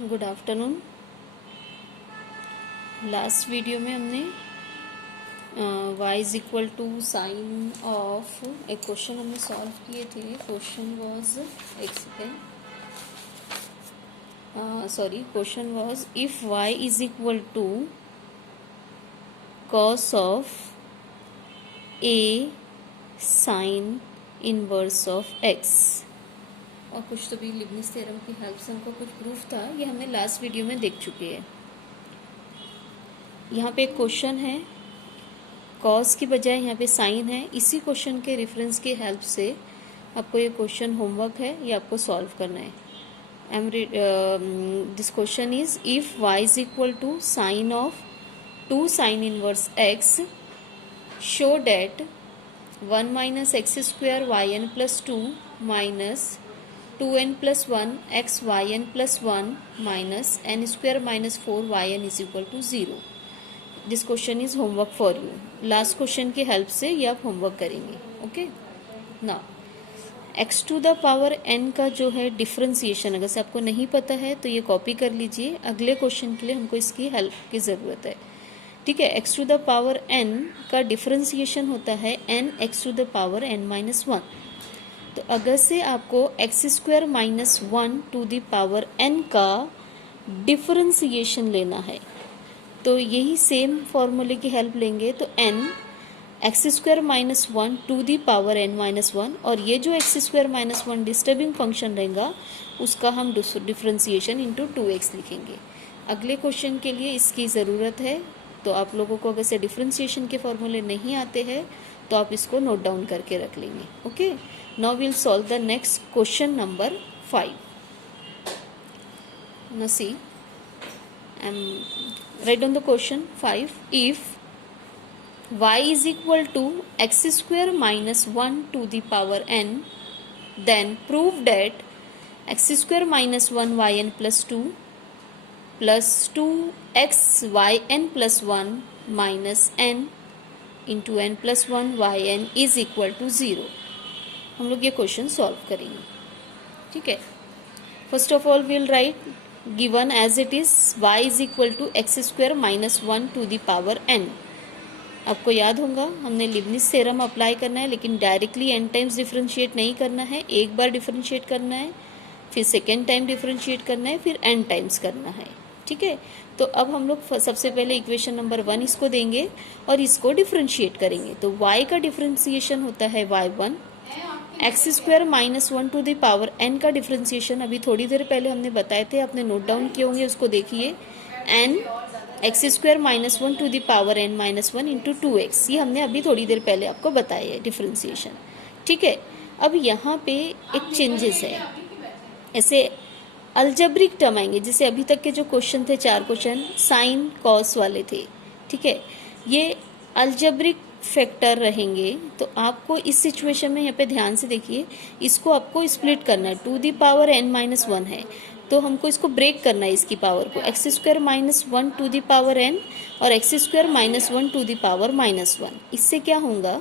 Good afternoon. Last video में हमने y is equal to sine of एक question हमने सॉल्व किए थे। Question was if y is equal to cos of a sine inverse of x, और कुछ तो भी लिबनिज थ्योरम की हेल्प से हमको कुछ प्रूफ था। ये हमने लास्ट वीडियो में देख चुके हैं। यहाँ पे एक क्वेश्चन है, कॉस की बजाय यहाँ पे साइन है। इसी क्वेश्चन के रेफरेंस की हेल्प से आपको ये क्वेश्चन होमवर्क है, ये आपको सॉल्व करना है। This question is if y is equal to sine of 2 sine inverse x, show that 1 minus x square y n plus 2 minus 2n plus 1 x y n plus 1 minus n square minus 4 y n is equal to 0। This question is homework for you. Last question की help से ये आप homework करेंगे। Okay ना, x to the power n का जो है differentiation अगर से आपको नहीं पता है तो ये कॉपी कर लीजिए। अगले क्वेश्चन के लिए हमको इसकी हेल्प की ज़रूरत है। ठीक है, x to the power n का डिफ्रेंसिएशन होता है n x to the power n minus 1। तो अगर से आपको x square minus 1 to the power n का डिफ्रेंसिएशन लेना है तो यही सेम फॉर्मूले की हेल्प लेंगे। तो n x square minus 1 to the power n minus 1, और ये जो x square minus 1 disturbing function रहेगा उसका हम डिफ्रेंसिएशन इंटू 2x लिखेंगे। अगले क्वेश्चन के लिए इसकी ज़रूरत है। तो आप लोगों को अगर से डिफ्रेंसिएशन के फॉर्मूले नहीं आते हैं तो आप इसको नोट डाउन करके रख लेंगे। Okay, now will solve the next question number 5। now see, write down the question 5. If y is equal to x square minus 1 to the power n, then prove that x square minus 1 yn plus 2 plus 2x yn plus 1 minus n into n plus 1 yn is equal to 0। हम लोग ये question solve करेंगे। ठीक है, first of all will write given as it is y is equal to x square minus 1 to the power n। आपको याद होगा हमने लिबनिज थ्योरम अप्लाई करना है, लेकिन डायरेक्टली n टाइम्स डिफरेंशिएट नहीं करना है। एक बार डिफरेंशिएट करना है, फिर सेकेंड टाइम डिफरेंशिएट करना है, फिर n टाइम्स करना है। ठीक है, तो अब हम लोग सबसे पहले इक्वेशन नंबर 1 इसको देंगे और इसको डिफरेंशिएट करेंगे। तो y का डिफरेंशिएशन होता है y1, x square minus 1 to the power n का डिफरेंशिएशन अभी थोड़ी देर पहले हमने बताए थे, आपने नोट डाउन किए होंगे, उसको देखिए। n x square minus 1 to the power n minus 1 into 2x, ये हमने अभी थोड़ी देर पहले आपको बताया है डिफरेंशिएशन। ठीक है, अब यहाँ पे एक चेंजेस है, ऐसे अलजेब्रिक टर्म आएंगे। जैसे अभी तक के जो क्वेश्चन थे 4 क्वेश्चन साइन कॉस वाले थे। ठीक है, ये अलजेब्रिक फैक्टर रहेंगे। तो आपको इस सिचुएशन में यहाँ पे ध्यान से देखिए, इसको आपको स्प्लिट करना है। To the power n minus 1 है तो हमको इसको ब्रेक करना है, इसकी पावर को। X square minus 1 to the power n और x square minus 1 to the power minus 1। इससे क्या होगा,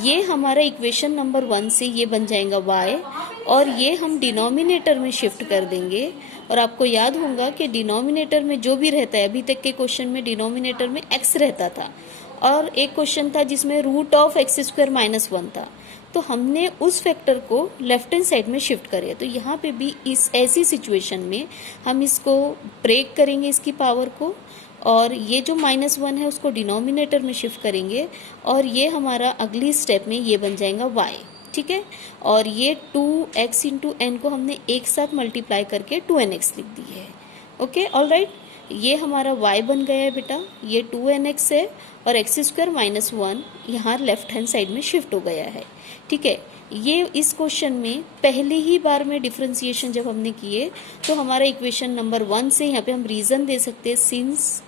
ये हमारा इक्वेशन नंबर 1 से ये बन जाएगा y, और ये हम डिनोमिनेटर में शिफ्ट कर देंगे। और आपको याद होगा कि डिनोमिनेटर में जो भी रहता है, अभी तक के क्वेश्चन में डिनोमिनेटर में x रहता था, और एक क्वेश्चन था जिसमें root of x square minus 1 था। तो हमने उस फैक्टर को लेफ्ट हैंड साइड में शिफ्ट करे। तो यहाँ पे भी इस ऐसी सिचुएशन में हम इसको ब्रेक करेंगे, इसकी पावर को, और ये जो माइनस 1 है उसको डिनोमिनेटर में शिफ्ट करेंगे, और ये हमारा अगली स्टेप में ये बन जाएगा y। ठीक है, और ये 2x इंटू एन को हमने एक साथ मल्टीप्लाई करके 2nx लिख दिए है। ओके, ऑल राइट, ये हमारा y बन गया है बेटा, ये 2nx है, और एक्स स्क्वायर माइनस 1 यहाँ लेफ्ट हैंड साइड में शिफ्ट हो गया है। ठीक है, ये इस क्वेश्चन में पहली ही बार में डिफरेंशिएशन जब हमने किए तो हमारा इक्वेशन नंबर 1 से यहाँ पे हम रीज़न दे सकते हैं, सिंस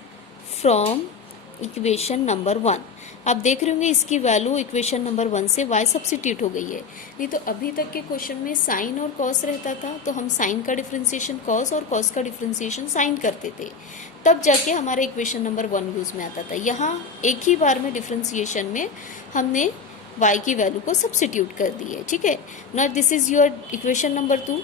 फ्रॉम इक्वेशन नंबर 1। आप देख रहे होंगे इसकी वैल्यू इक्वेशन नंबर 1 से y सब्सिट्यूट हो गई है। नहीं तो अभी तक के क्वेश्चन में साइन और कॉस रहता था, तो हम साइन का डिफरेंशिएशन कॉस और कॉस का डिफरेंशिएशन साइन करते थे, तब जाके हमारा इक्वेशन नंबर 1 यूज में आता था। यहाँ एक ही बार में डिफरेंशिएशन में हमने y की वैल्यू को सब्सिट्यूट कर दी है। ठीक है, now this is your equation number 2।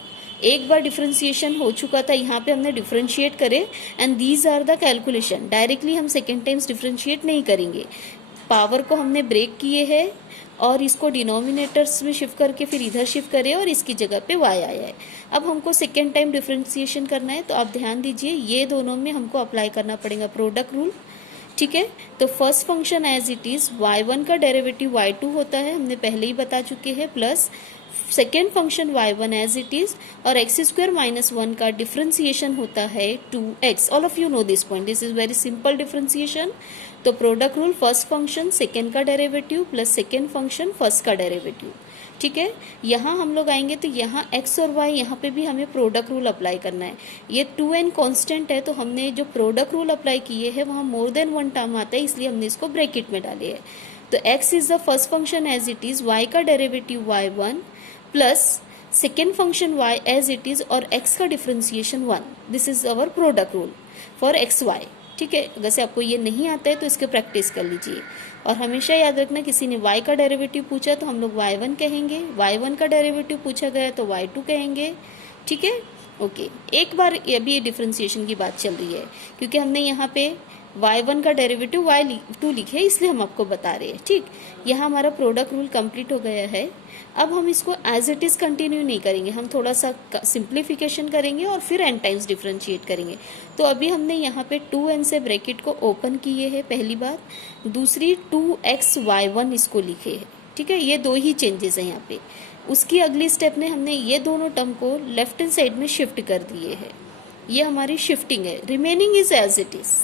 एक बार डिफ्रेंशिएशन हो चुका था, यहाँ पे हमने डिफ्रेंशिएट करे and these are the calculation. Directly हम सेकेंड टाइम्स डिफ्रेंशिएट नहीं करेंगे, पावर को हमने ब्रेक किए हैं और इसको डिनोमिनेटर्स में शिफ्ट करके फिर इधर शिफ्ट करें और इसकी जगह पे y आया है। अब हमको सेकेंड टाइम डिफ्रेंशिएशन करना है, तो आप ध्यान दीजिए ये दोनों में हमको अप्लाई करना पड़ेगा प्रोडक्ट रूल। ठीक है, तो first function as it is y1 का डेरिवेटिव y2 होता है, हमने पहले ही बता चुके हैं, plus second function y1 as it is और x स्क्वायर माइनस 1 का डिफ्रेंसिएशन होता है 2x। All of you know this point, this is very simple differentiation. तो product rule first function second का derivative plus second function first का derivative. ठीक है, यहाँ हम लोग आएंगे तो यहाँ x और y, यहाँ पे भी हमें प्रोडक्ट रूल अप्लाई करना है। ये 2n कांस्टेंट है, तो हमने जो प्रोडक्ट रूल अप्लाई किए हैं वहाँ मोर देन वन टर्म आता है, इसलिए हमने इसको ब्रैकेट में डाले है। तो x is the first function as it is, y का derivative y1 plus second function y as it is और x का differentiation 1। This is our product rule for x y. ठीक है, वैसे आपको ये नहीं आता है तो इसके प्रैक्टिस कर लीजिए। और हमेशा याद रखना, किसी ने y का डेरिवेटिव पूछा तो हम लोग y1 कहेंगे, y1 का डेरिवेटिव पूछा गया तो y2 कहेंगे। ठीक है, ओके। एक बार अभी ये डिफ्रेंसिएशन की बात चल रही है, क्योंकि हमने यहाँ पे y1 का डेरिवेटिव y2 लिखे, इसलिए हम आपको बता रहे हैं। ठीक, यहाँ हमारा प्रोडक्ट रूल कंप्लीट हो गया है। अब हम इसको एज इट इज़ कंटिन्यू नहीं करेंगे, हम थोड़ा सा सिंप्लीफिकेशन करेंगे और फिर n टाइम्स डिफ्रेंशिएट करेंगे। तो अभी हमने यहाँ पे 2n से ब्रैकेट को ओपन किए हैं, पहली बात। दूसरी 2xy1 इसको लिखे है। ठीक है, ये दो ही चेंजेस हैं यहाँ पे। उसकी अगली स्टेप में हमने ये दोनों टर्म को लेफ्ट हैंड साइड में शिफ्ट कर दिए है, ये हमारी शिफ्टिंग है। Remaining is as it is.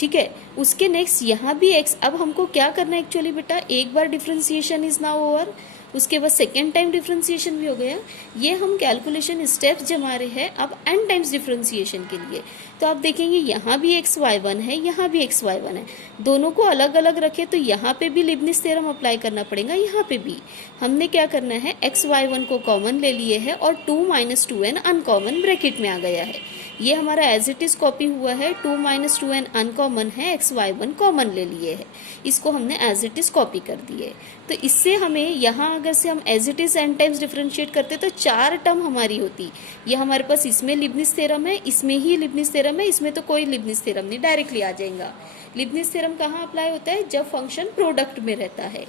ठीक है, उसके नेक्स्ट यहाँ भी x। अब हमको क्या करना है एक्चुअली बेटा, एक बार डिफ्रेंसिएशन इज नाउ ओवर, उसके बाद सेकेंड टाइम डिफ्रेंसिएशन भी हो गया। ये हम कैलकुलेशन स्टेप्स जमा रहे हैं अब n टाइम्स डिफ्रेंसिएशन के लिए। तो आप देखेंगे यहाँ भी xy1 है, यहाँ भी xy1 है, दोनों को अलग अलग रखे तो यहाँ पे भी लिबनिज थ्योरम अप्लाई करना पड़ेगा। यहाँ पे भी हमने क्या करना है, xy1 को कॉमन ले लिए है और 2 - 2n अनकॉमन ब्रैकेट में आ गया है। ये हमारा एज इट इज कॉपी हुआ है, 2 - 2n अनकॉमन है, xy1 कॉमन ले लिए है, इसको हमने एज इट इज कॉपी कर दिए। तो इससे हमें यहाँ अगर से हम as it is n times differentiate करते तो 4 टर्म हमारी होती। ये हमारे पास इसमें लिबनिज थ्योरम है, इसमें ही लिबनिज थ्योरम है, इसमें तो कोई लिबनिज थ्योरम नहीं, डायरेक्टली आ जाएगा। लिबनिज थ्योरम कहाँ अप्लाई होता है, जब फंक्शन प्रोडक्ट में रहता है,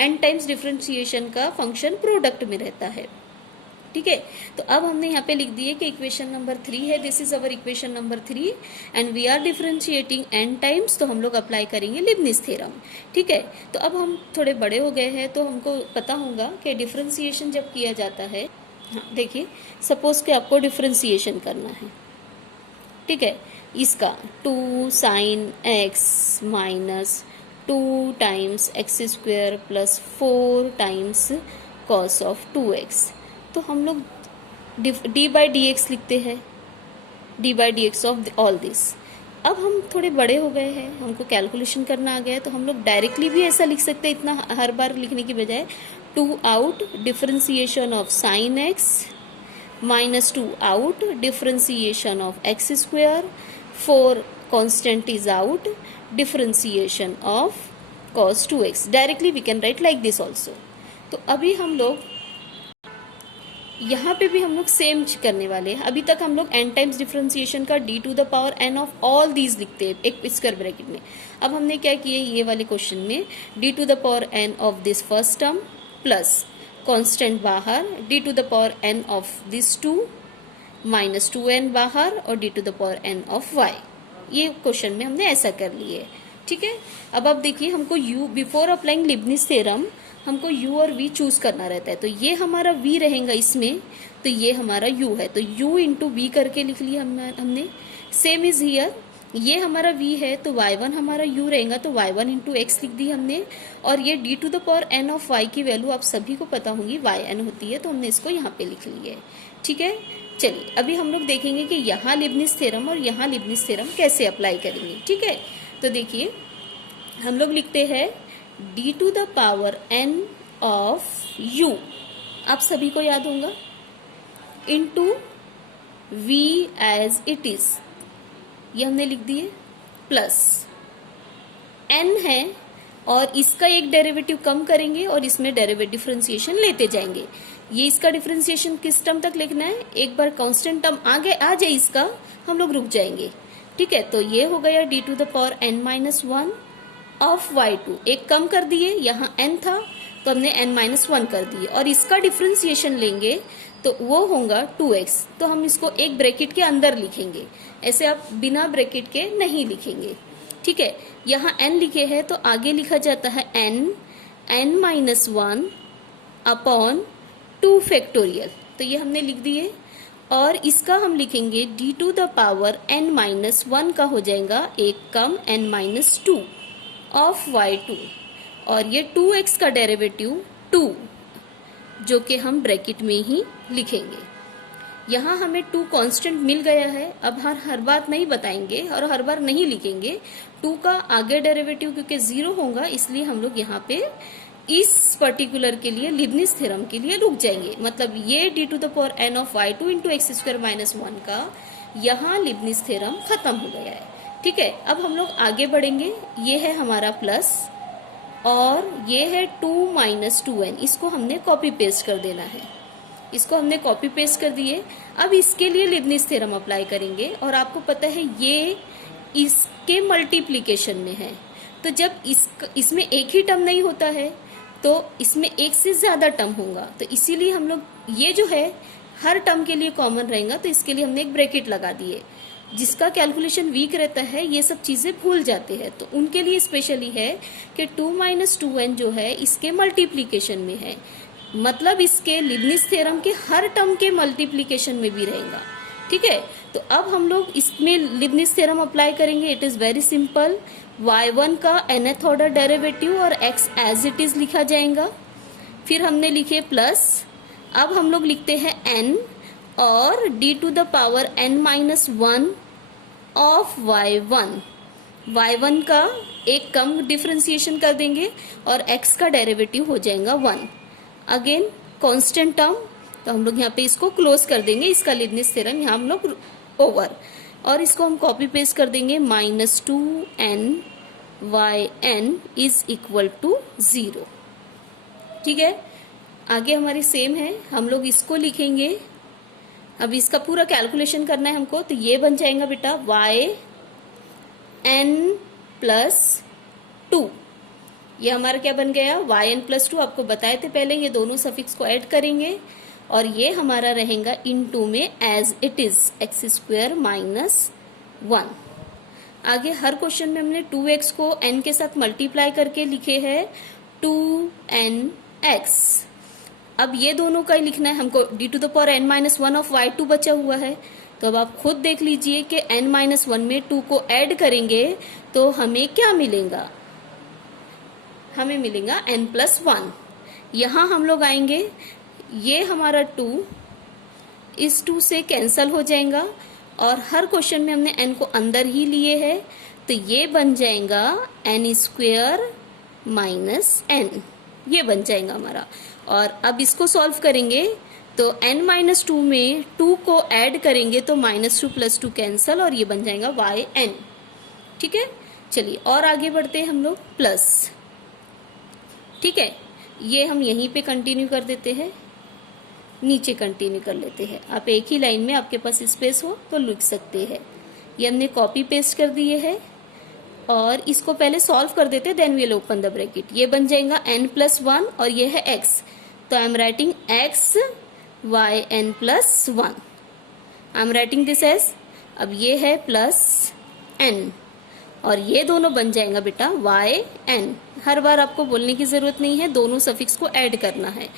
n टाइम्स डिफ्रेंशिएशन का फंक्शन प्रोडक्ट में रहता है। ठीक है, तो अब हमने यहाँ पे लिख दिए कि इक्वेशन नंबर 3 है, this is our equation number 3 and we are differentiating n times, तो हम लोग अप्लाई करेंगे लिबनिज थ्योरम। ठीक है, तो अब हम थोड़े बड़े हो गए हैं तो हमको पता होगा कि डिफरेंशिएशन जब किया जाता है, हाँ देखिए, सपोज कि आपको डिफरेंशिएशन करना है। ठीक है, इसका 2 sin x minus 2 times x square plus 4 times cos of 2x, तो हम लोग डी बाई डी एक्स लिखते हैं, D by D x of all this. अब हम थोड़े बड़े हो गए हैं, हमको कैलकुलेशन करना आ गया है, तो हम लोग डायरेक्टली भी ऐसा लिख सकते हैं, इतना हर बार लिखने की बजाय। 2 out differentiation of sine x minus 2 out differentiation of x square, 4 constant is out differentiation of cos 2x। Directly we can write like this also. तो अभी हम लोग यहाँ पे भी हम लोग सेम करने वाले हैं। अभी तक हम लोग n टाइम्स डिफरेंशिएशन का d to the power n of all these लिखते हैं एक स्क्वायर ब्रैकेट में। अब हमने क्या किया, ये वाले क्वेश्चन में d to the power n of this first term plus constant बाहर, d to the power n of this 2 minus 2n बाहर और d to the power n of y। ये क्वेश्चन में हमने ऐसा कर लिए। ठीक है, अब आप देखिए, हमको u before applying Leibniz theorem हमको u और v चूज करना रहता है। तो ये हमारा v रहेगा इसमें, तो ये हमारा u है, तो u इंटू वी करके लिख लिया हमने। सेम इज हियर, ये हमारा v है तो y1 हमारा u रहेगा, तो y1 इंटू एक्स लिख दी हमने। और ये d to the power n of y की वैल्यू आप सभी को पता होगी yn होती है, तो हमने इसको यहाँ पे लिख लिया है। ठीक है, चलिए अभी हम लोग देखेंगे कि यहाँ लिबनिज थ्योरम और यहाँ लिबनिज थ्योरम कैसे अप्लाई करेंगे। ठीक है, तो देखिए हम लोग लिखते हैं d to the power n of u, आप सभी को याद होगा, into v as it is, ये हमने लिख दिए, प्लस n है और इसका एक डेरिवेटिव कम करेंगे और इसमें डेरिवेटिव डिफरेंशिएशन लेते जाएंगे। ये इसका डिफरेंशिएशन किस टर्म तक लिखना है, एक बार कांस्टेंट टर्म आगे आ जाए इसका हम लोग रुक जाएंगे। ठीक है, तो ये हो गया d to the power n minus one of y2, एक कम कर दिए, यहाँ n था तो हमने n माइनस वन कर दिए, और इसका डिफरेंशिएशन लेंगे तो वो होगा 2x। तो हम इसको एक ब्रैकेट के अंदर लिखेंगे, ऐसे आप बिना ब्रैकेट के नहीं लिखेंगे। ठीक है, यहाँ n लिखे हैं तो आगे लिखा जाता है n minus one upon 2 factorial, तो ये हमने लिख दिए। और इसका हम लिखेंगे d to the power n minus one का हो जाएगा एक कम n minus two of y2, और ये 2x का डेरिवेटिव 2 जो कि हम ब्रैकेट में ही लिखेंगे। यहाँ हमें 2 कांस्टेंट मिल गया है। अब हर बार नहीं बताएंगे और हर बार नहीं लिखेंगे, 2 का आगे डेरिवेटिव क्योंकि 0 होगा, इसलिए हम लोग यहाँ पे इस पर्टिकुलर के लिए लीबनिज़ थ्योरम के लिए रुक जाएंगे। मतलब ये d to the power n of y2 into x square minus one का यहाँ लीबनिज़ थ्योरम खत्म हो गया है। ठीक है, अब हम लोग आगे बढ़ेंगे। ये है हमारा प्लस और ये है 2 माइनस 2n, इसको हमने कॉपी पेस्ट कर देना है। इसको हमने कॉपी पेस्ट कर दिए। अब इसके लिए लीबनिज़ थ्योरम अप्लाई करेंगे, और आपको पता है ये इसके मल्टीप्लिकेशन में है, तो जब इसमें एक ही टर्म नहीं होता है तो इसमें एक से ज्यादा टर्म होगा, तो इसीलिए हम लोग ये जो है हर टर्म के लिए कॉमन रहेगा, तो इसके लिए हमने एक ब्रैकेट लगा दिए। जिसका कैलकुलेशन वीक रहता है ये सब चीजें भूल जाते हैं, तो उनके लिए स्पेशली है कि 2 माइनस 2n जो है इसके मल्टीप्लिकेशन में है, मतलब इसके लीबनिज़ थ्योरम के हर टर्म के मल्टीप्लिकेशन में भी रहेगा। ठीक है, तो अब हम लोग इसमें लीबनिज़ थ्योरम अप्लाई करेंगे। It is very simple, y1 का nth ऑर्डर डेरिवेटिव और x एज इट इज लिखा जाएगा। फिर हमने लिखे प्लस, अब हम लोग लिखते हैं n और d to the power n minus one of y1 का एक कम डिफरेंशिएशन कर देंगे और x का डेरिवेटिव हो जाएगा 1। अगेन कांस्टेंट टर्म, तो हम लोग यहाँ पे इसको क्लोज कर देंगे, इसका लीबनिज़ थ्योरम यहाँ हम लोग ओवर, और इसको हम कॉपी पेस्ट कर देंगे minus 2n yn is equal to 0। ठीक है, आगे हमारी सेम है, हम लोग इसको लिखेंगे। अब इसका पूरा कैलकुलेशन करना है हमको, तो ये बन जाएगा बेटा yn प्लस 2। ये हमारा क्या बन गया yn प्लस 2, आपको बताए थे पहले, ये दोनों सफिक्स को ऐड करेंगे और ये हमारा रहेगा इनटू में as it is x square minus 1। आगे हर क्वेश्चन में हमने 2x को n के साथ मल्टीप्लाई करके लिखे हैं 2nx। अब ये दोनों का ही लिखना है हमको, d to the power n minus one of y2 बचा हुआ है, तो अब आप खुद देख लीजिए कि n माइनस वन में 2 को ऐड करेंगे तो हमें क्या मिलेगा, हमें मिलेगा n प्लस 1। यहाँ हम लोग आएंगे, ये हमारा 2 इस 2 से कैंसल हो जाएगा, और हर क्वेश्चन में हमने n को अंदर ही लिए है, तो ये बन जाएगा n स्क्वायर माइनस n, ये बन जाएगा हमारा। और अब इसको सॉल्व करेंगे तो n माइनस 2 में 2 को ऐड करेंगे तो माइनस 2 प्लस 2 कैंसल, और ये बन जाएगा yn। ठीक है, चलिए और आगे बढ़ते हैं हम लोग प्लस। ठीक है, ये हम यहीं पे कंटिन्यू कर देते हैं, नीचे कंटिन्यू कर लेते हैं। आप एक ही लाइन में आपके पास स्पेस हो तो लिख सकते हैं। ये हमने कॉपी पेस्ट कर दिए है, और इसको पहले सॉल्व कर देते, then we will open the bracket. ये बन जाएगा n प्लस 1 और ये है x, तो I am writing x yn plus 1, I am writing this as. अब ये है प्लस n और ये दोनों बन जाएगा बेटा yn। हर बार आपको बोलने की जरूरत नहीं है, दोनों सफिक्स को ऐड करना है।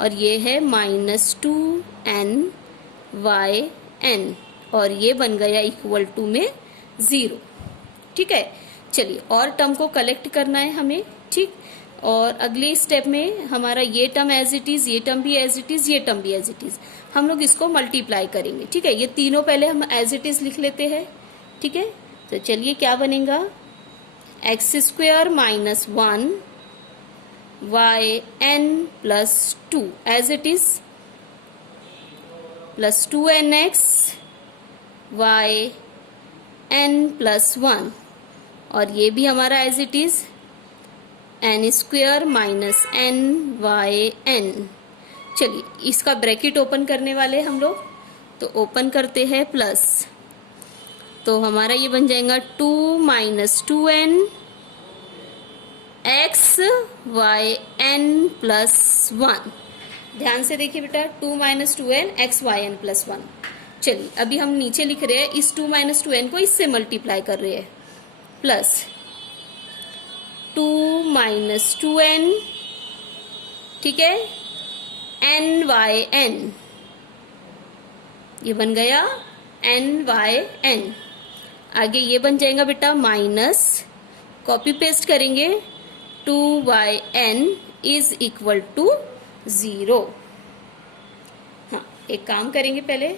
और ये है माइनस 2n yn, और ये बन गया इक्वल टू में 0। ठीक है, चलिए और टर्म को कलेक्ट करना है हमें। ठीक, और अगले स्टेप में हमारा ये टर्म एज इट इज, ये टर्म भी एज इट इज, ये टर्म भी एज इट इज, हम लोग इसको मल्टीप्लाई करेंगे। ठीक है, ये तीनों पहले हम एज इट इज लिख लेते हैं। ठीक है, तो चलिए क्या बनेगा, x square minus 1 yn plus 2 as it is, plus 2nx yn plus 1, और ये भी हमारा as it is n square minus n yn। चलिए इसका ब्रैकेट ओपन करने वाले हम लोग, तो ओपन करते हैं प्लस, तो हमारा ये बन जाएगा 2 minus 2n x y n plus 1। ध्यान से देखिए बेटा, 2 minus 2n x y n plus 1। चलिए अभी हम नीचे लिख रहे हैं, इस 2 माइनस 2n को इससे मल्टीप्लाई कर रहे हैं, प्लस 2 माइनस 2n, ठीक है, एन वाई एन, ये बन गया एन वाई एन। आगे ये बन जाएगा बेटा माइनस, कॉपी पेस्ट करेंगे, 2yn इज इक्वल टू 0। हाँ, एक काम करेंगे, पहले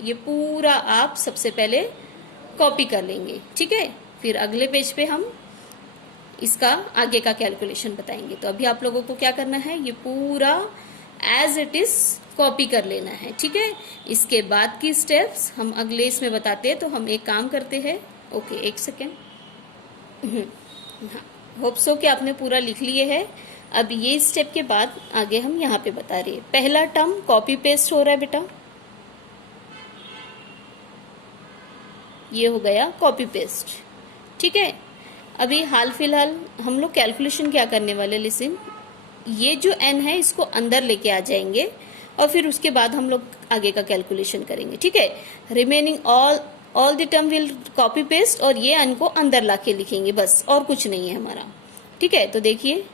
ये पूरा आप सबसे पहले कॉपी कर लेंगे, ठीक है, फिर अगले पेज पे हम इसका आगे का कैलकुलेशन बताएंगे। तो अभी आप लोगों को क्या करना है, ये पूरा एज इट इज कॉपी कर लेना है, ठीक है। इसके बाद की स्टेप्स हम अगले इसमें बताते हैं। तो हम एक काम करते हैं, ओके एक सेकेंड, हाँ, होप सो कि आपने पूरा लिख लिए है। अब ये स्टेप के बाद आगे हम यहाँ पे बता रहे हैं। पहला टर्म कॉपी पेस्ट हो रहा है बेटा, ये हो गया कॉपी पेस्ट, ठीक है। अभी हाल फिलहाल हम लोग कैलकुलेशन क्या करने वाले, लिसन, ये जो n है इसको अंदर लेके आ जाएंगे और फिर उसके बाद हम लोग आगे का कैलकुलेशन करेंगे, ठीक है। Remaining all the term will copy paste और ये n को अंदर लाके लिखेंगे, बस और कुछ नहीं है हमारा, ठीक है। तो देखिए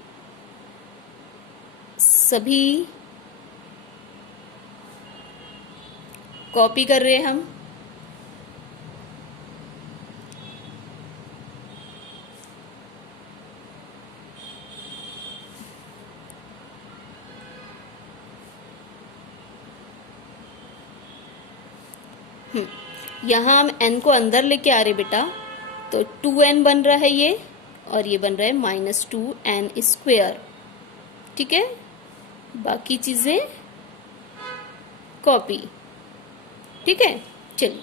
सभी कॉपी कर रहे हैं हम, यहाँ हम n को अंदर लेके आ रहे बेटा, तो 2n बन रहा है ये, और ये बन रहा है माइनस 2n स्क्वेयर, ठीक है। बाकी चीजें कॉपी, ठीक है। चलिए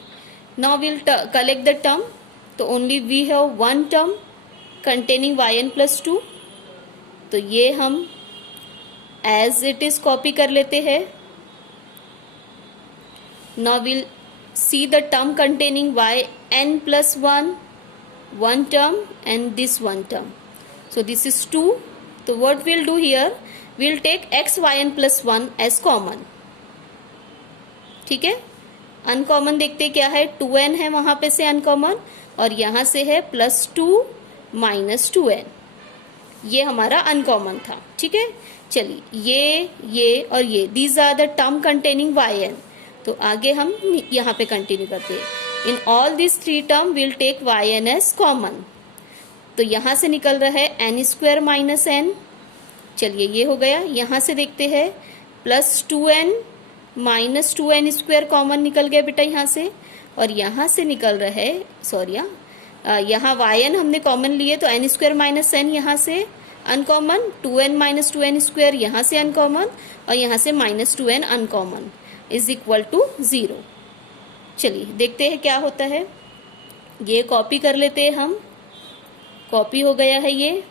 now will collect the term. तो only we have one term containing yn plus 2, तो ये हम एज इट इज कॉपी कर लेते हैं। Now will see the term containing yn plus 1, one term and this one term. So this is 2. So what we'll do here, we'll take x yn plus 1 as common. ठीक है, uncommon देखते क्या है, 2n है वहां पे से uncommon, और यहां से है प्लस 2 माइनस 2n, ये हमारा अनकॉमन था, ठीक है। चलिए ये और ये, these are the term containing yn। तो आगे हम यहाँ पे कंटिन्यू करते हैं। In all this 3 term will take yn as common. तो यहाँ से निकल रहा है n स्क्वायर माइनस n, चलिए ये हो गया। यहाँ से देखते हैं plus 2n minus 2n square common निकल गया बेटा यहाँ से, और यहाँ से निकल रहा है, सॉरी यहाँ yn हमने कॉमन लिए, तो n स्क्वायर माइनस n यहाँ से uncommon, 2n minus 2n square यहाँ से अनकॉमन, और यहाँ से minus 2n uncommon is equal to 0। चलिए देखते हैं क्या होता है। ये कॉपी कर लेते हैं हम, कॉपी हो गया है ये,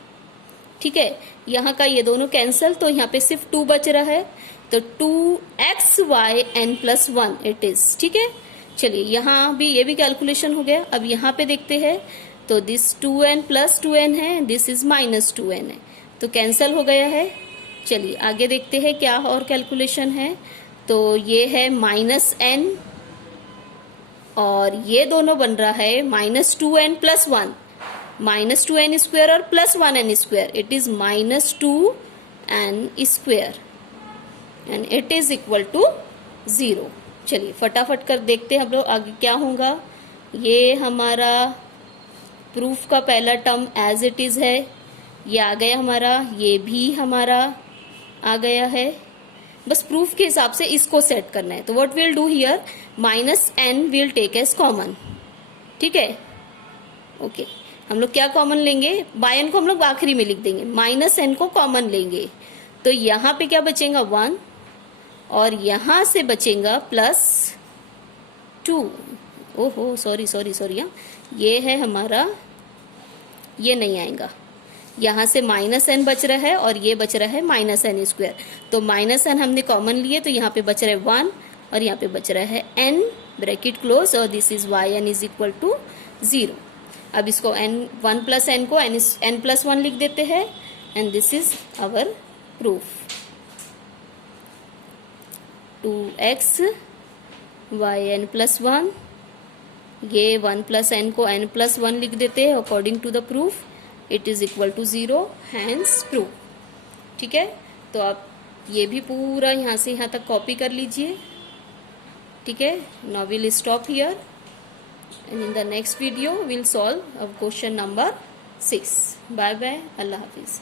ठीक है। यहाँ का ये दोनों कैंसल, तो यहाँ पे सिर्फ 2 बच रहा है, तो 2xyn प्लस 1 इट इज, ठीक है। चलिए यहाँ भी ये भी कैलकुलेशन हो गया। अब यहाँ पे देखते हैं, तो दिस 2n प्लस 2n है, दिस इज माइनस 2n है, तो कैंसल हो गया है। चलिए आगे देखते हैं क्या और कैलकुलेशन है। तो ये है माइनस n, और ये दोनों बन रहा है minus 2n plus 1, minus 2n square और plus 1n square, it is minus 2n square and it is equal to 0। चलिए फटाफट कर देखते हैं हम लोग आगे क्या होगा। ये हमारा प्रूफ का पहला टर्म एज इट इज है, ये आ गया हमारा, ये भी हमारा आ गया है। बस प्रूफ के हिसाब से इसको सेट करना है। तो what will do here, minus n will take as common, ठीक है। ओके, हम लोग क्या कॉमन लेंगे, बाय n को हम लोग आखिरी में लिख देंगे, माइनस n को कॉमन लेंगे, तो यहाँ पे क्या बचेगा 1, और यहाँ से बचेगा प्लस 2। ओहो सॉरी, ये है हमारा, ये नहीं आएगा, यहाँ से माइनस एन बच रहा है और ये बच रहा है माइनस एन स्क्वायर। तो माइनस एन हमने कॉमन लिए तो यहाँ पे बच रहा है 1 और यहाँ पे बच रहा है n ब्रैकेट क्लोज और this is y n is equal to 0। अब इसको n 1 प्लस एन को n प्लस 1 लिख देते हैं and this is our proof. 2x y n plus 1, ये 1 प्लस एन को n प्लस 1 लिख देते हैं according to the proof, it is equal to 0, hence proof. ठीक है, तो आप ये भी पूरा यहाँ से यहाँ तक कॉपी कर लीजिए। ठीक है, now will stop here and in the next video will solve question number 6। Bye bye, अल्लाह हाफिज।